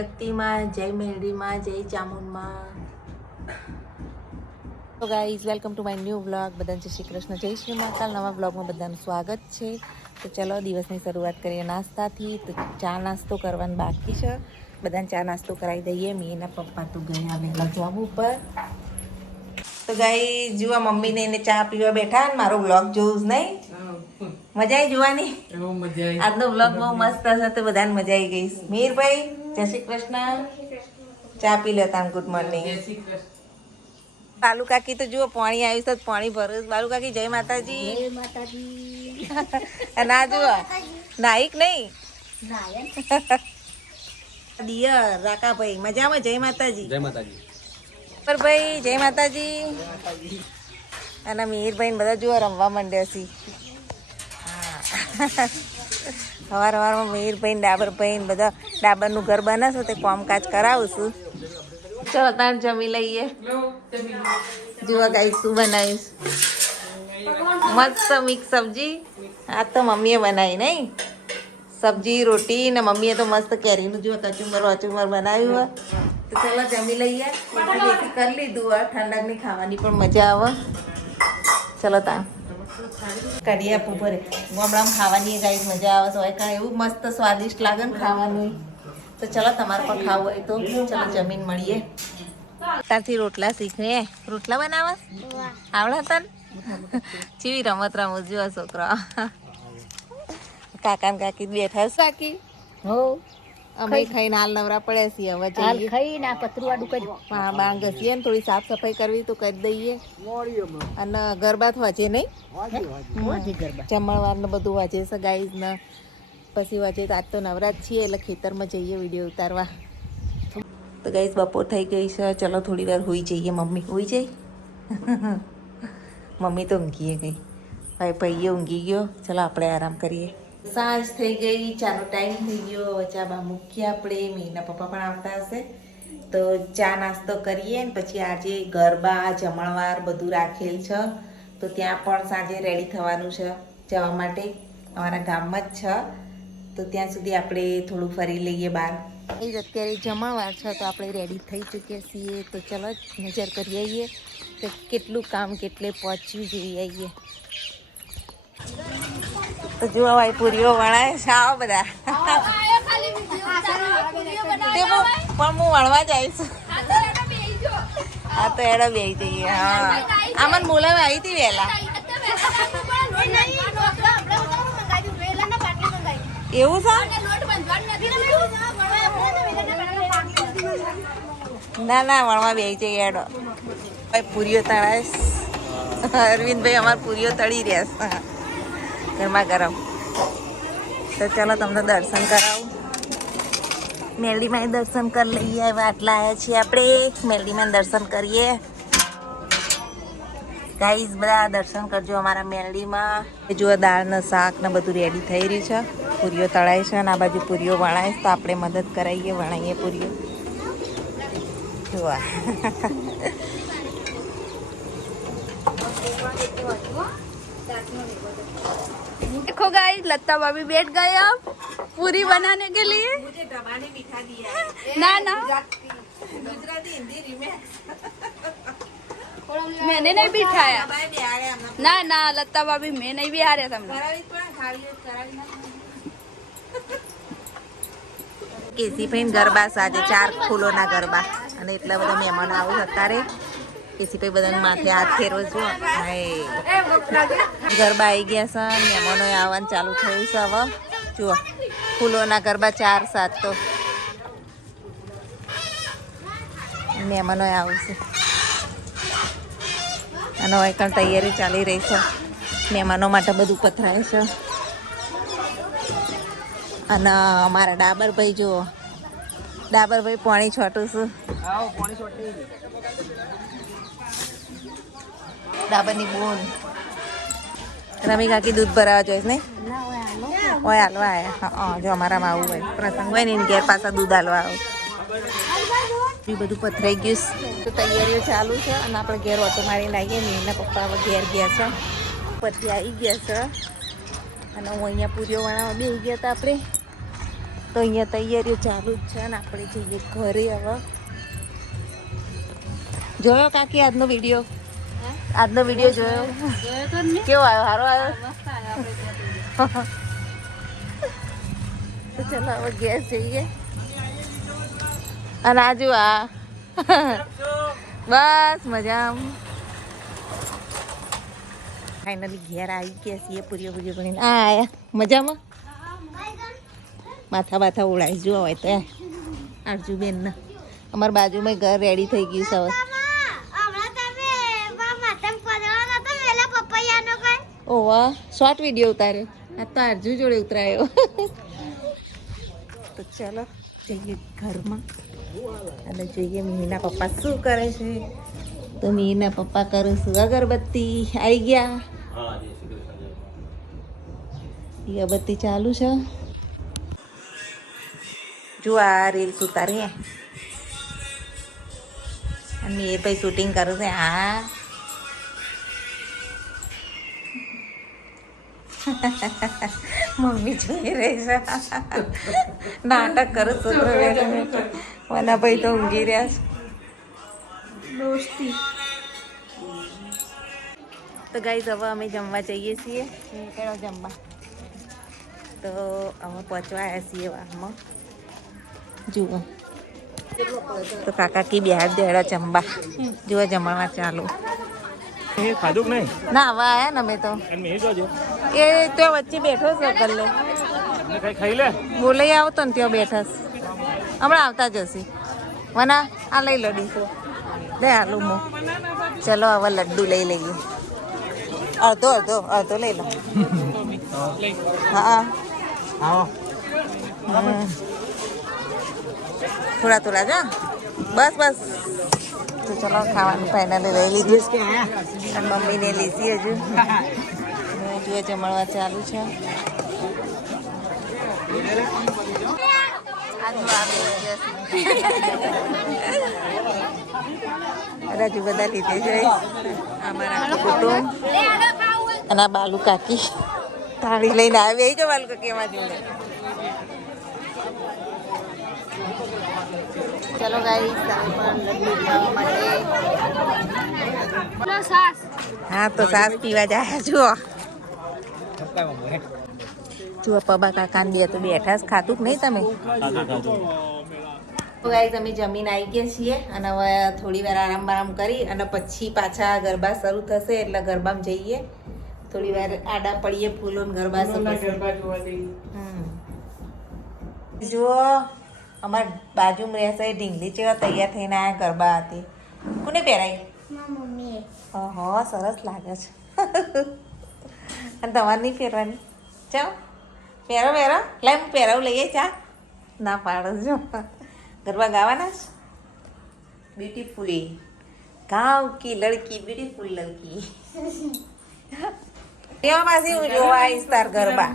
શક્તિ માં, જય મેલડી માં, જય ચામુંડ માં. તો guys welcome to my new vlog. બધાને જય શ્રી કૃષ્ણ, જય શ્રી મહાકાલ. નવા વ્લોગમાં બધાનું સ્વાગત છે. તો ચલો દિવસની શરૂઆત કરીએ નાસ્તાથી. તો ચા નાસ્તો કરવાનું બાકી છે. બધાને ચા નાસ્તો કરાવી દઈએ. મીના પપ્પા તો ગયા વહેલા જોબ ઉપર. તો ગાઈ જુઓ મમ્મીને એને ચા પીવા બેઠા ને મારો વ્લોગ જોવું જ નહીં. મજા આવી જોવાની. આજનો વ્લોગ બહુ મસ્ત હશે તો બધાને મજા આવી ગઈ. મીરભાઈ જય શ્રી કૃષ્ણ. ચા પી લેતા. Good morning. બાલુ કાકી તો જુઓ પાણી આવ્યું છે, પાણી ભરું. બાલુ કાકી જય માતાજી. જય માતાજી. ના જુઓ નાઈક નહીં દિયર રાકાભાઈ મજામાં. જય માતાજી. જય માતાજી. ભાઈ જય માતાજી. અને મીરભાઈ બધા જુઓ રમવા માંડ્યા છે. સવાર સવારમાં મીરભાઈ ડાબરભાઈ બધા ડાબરનું ઘર બનાવશું તે કામકાજ કરાવું. ચલો તાર જમી લઈએ. જુઓ ગાઈ શું બનાવીશ. મસ્ત મિક્સ સબ્જી. આ તો મમ્મીએ બનાવી નહીં સબ્જી રોટી ને મમ્મીએ તો મસ્ત કેરીનું જુઓ કચુંબર વચુંબર બનાવ્યું હોય. તો ચલો જમી લઈએ. બેસી કરી લીધું હોય. ઠંડકની ખાવાની પણ મજા આવે. ચલો તાર કરીએ આપું ભરે ગામડામાં ખાવાની ગાઈ મજા આવે છે. કાંઈ એવું મસ્ત સ્વાદિષ્ટ લાગે ને ખાવાનું. તો ચલો તમારે પણ ખાવું હોય તો ચલો જમીન મળીએ. તારથી રોટલા શીખે. રોટલા બનાવવા આવડે તને? ચીવી રમત રમત જો છોકરા. કાકા ને કાકી બેઠા છે. કાકી હો અમે ખાઈને હાલ નવરા પડ્યા છીએ. હવે હાલ જઈએ. ખાઈને આ પતરું કરી હા બાર ઘસીએ ને થોડી સાફ સફાઈ કરવી તો કરી દઈએ. અને ગરબા તો વાંચે નહીં. મોજી ગરબા જમણવાર ને બધું વાંચે છે ગાઈઝ ને. પછી વાંચે તો આજ તો નવરાત છીએ એટલે ખેતરમાં જઈએ વિડીયો ઉતારવા. તો ગાઈઝ બપોર થઈ ગઈ છે. ચલો થોડી વાર હોઈ જઈએ. મમ્મી હોઈ જાય. મમ્મી તો ઊંઘીએ ગઈ. ભાઈ ભાઈએ ઊંઘી ગયો. ચલો આપણે આરામ કરીએ. સાંજ થઈ ગઈ. ચાનો ટાઈમ થઈ ગયો. હવે ચા બા મૂકીએ આપણે. મીના પપ્પા પણ આવતા હશે તો ચા નાસ્તો કરીએ ને પછી આજે ગરબા જમણવાર બધું રાખેલ છે. તો ત્યાં પણ સાંજે રેડી થવાનું છે જવા માટે. અમારા ગામમાં જ છે તો ત્યાં સુધી આપણે થોડું ફરી લઈએ બહાર. એ જ અત્યારે જમણવાર છે તો આપણે રેડી થઈ ચૂક્યા છીએ. તો ચલો નજર કરી આવીએ કે કેટલું કામ કેટલે પહોંચવી જેવી આવીએ. તો જોવા ભાઈ પૂરીઓ વણાય છે. આવો બધા. પણ હું વણવા જઈશ. હા તો એડો બે જઈએ. હા આમાં બોલાવે આવી હતી વહેલા. એવું છે? ના ના વણવા બે જઈએ એડો. ભાઈ પૂરીઓ તળાય. અરવિંદભાઈ અમારે પૂરીઓ તળી રહ્યા છે ગરમા ગરમ. તો ચાલો તમને દર્શન કરાવું. મેલડીમાં દર્શન કરી લઈએ. હવે આટલા આવ્યા છીએ આપણે. મેલડીમાં દર્શન કરીએ. ગાઈઝ બધા દર્શન કરજો અમારા મેલડીમાં. જુઓ દાળ ને શાક ને બધું રેડી થઈ રહ્યું છે. પૂરીઓ તળાય છે અને આ બાજુ પૂરીઓ વણાય તો આપણે મદદ કરાવીએ વણાઈએ પૂરીઓ. જોવા देखो गाइस लता भाभी बैठ गए अब पूरी बनाने के लिए. ना ना मैंने नहीं बिठाया. ना ना लता भाभी मैं नहीं भी आ रहा था. કેસીભાઈ ગરબા સાજે 4 ફૂલોના ગરબા અને એટલા બધા મહેમાનો આવું અત્યારે. કેસીભાઈ બધાને માથે હાથ ફેરવો જો. ગરબા આવી ગયા છે. મહેમાનો આવવાનું ચાલુ થયું છે. હવે જુઓ ફૂલોના ગરબા 4-7 તો મહેમાનો આવશે. અને હવે પણ તૈયારી ચાલી રહી છે. મહેમાનો માટે બધું પથરાય છે. અને અમારા ડાબરભાઈ જુઓ. ડાબરભાઈ પાણી છોટું છું. ડાબરની બોન રમી કાકી દૂધ ભરાવા જોઈશ નહીં. ઓય હાલવા આવ્યા. હા જો અમારામાં આવું હોય પ્રસંગ હોય ને એની ઘેર પાછા દૂધ હાલવા આવું. એ બધું પથરાઈ ગયું તો તૈયારીઓ ચાલુ છે. અને આપણે ઘેર ઓટો મારીને આવીએ. મીના પપ્પા હવે ઘેર ગયા છે. પછી આવી ગયા છે. અને હું અહીંયા પૂરીઓ વણાવવા બેસી ગયા હતા આપણે. તો અહીંયા તૈયારીઓ ચાલુ જ છે ને આપણે જઈએ ઘરે હવે. જોયો કાકી આજનો વિડીયો? આજનો વિડીયો જોયો? કેવો આવ્યો? સારો આવ્યો? તો ચલો હવે ગેસ જઈએ. અને આજુ આ બસ મજા. ફાઇનલી ઘેર આવી ગયા છીએ. પૂરીઓ કરીને આયા મજામાં. માથા ઉડાઈ જો હોય તો અર્જુ બેન ને અમારા બાજુમાં ઘર રેડી થઈ ગયું છે હવે. ઓવા શોર્ટ વિડીયો ઉતાર્યો. આ તો અર્જુ જોડે ઉતરાયો. તો ચાલો જઈએ ઘરમાં અને જોઈએ મિહીના પપ્પા શું કરે છે. તો મિહીના પપ્પા કરે છે અગરબત્તી. આવી ગયા. અગરબત્તી ચાલુ છે. જો આ રીલ્સ ઉતારે અને મિહિરભાઈ શૂટિંગ કરે છે. હા મમ્મી જોઈ રહી છે. નાટક કરે છોકરો. મને ભાઈ તો ઊંઘી રહ્યા છે. દોસ્તી. તો ગાઈસ હવે અમે જમવા જઈએ છીએ. કેળો જમવા તો અમે પહોંચવા આવ્યા છીએ વારમાં. જુઓ તો કાકા કી બિહાર દેડા જમવા. જુઓ જમવા ચાલુ. ના હવે આયા ને અમે તો. એ ત્યાં વચ્ચે બેઠો છે ગલ્લે. બોલાઈ આવતો ને ત્યાં બેઠા છે. હમણાં આવતા જશે. વના આ લઈ લો ડીશો. લે આલુ મો. ચલો હવે લડ્ડુ લઈ લઈએ. અડધો લઈ લો. હા થોડા જા. બસ તો ચલો ખાવાનું ફાઇનલી લઈ લીધું. અને મમ્મીને લીધી હજુ. જુએ જમણવા ચાલુ છે. રાજુ બધા લીધે છે. અમારા કુટુંબ અને આ બાલુ કાકી થાળી લઈને આવી ગયો. બાલુ કાકી એમાં જોડે. ચલો ગાઈસ લડ્ડુ ખાવા માટે. હા તો સાસ પીવા જાય. જુઓ પબા કાકા ને બે તો બેઠા જ. ખાતું કે નહીં તમે? તો ગાઈસ અમે જમીન આવી ગયા છીએ અને હવે થોડી વાર આરામ કરી અને પછી પાછા ગરબા શરૂ થશે એટલે ગરબામાં જઈએ. થોડી વાર આડા પડીએ ફૂલો ને ગરબા શરૂ. જુઓ અમારા બાજુમાં રહેશે ઢીંગલી જેવા તૈયાર થઈને આ ગરબા હતી. કોને પહેરાય? મમ્મી. હા સરસ લાગે છે. અને તમારે નહીં પહેરવાની? ચાલો પહેરો. લાય હું પહેરાવું લઈએ. ચા ના પાડો છો. ગરબા ગાવાના જ. બ્યુટીફુલ ગાँव की लड़की ब्यूटीफुल लड़की. એવા પાછી હું જોવા આવીશ તાર ગરબા.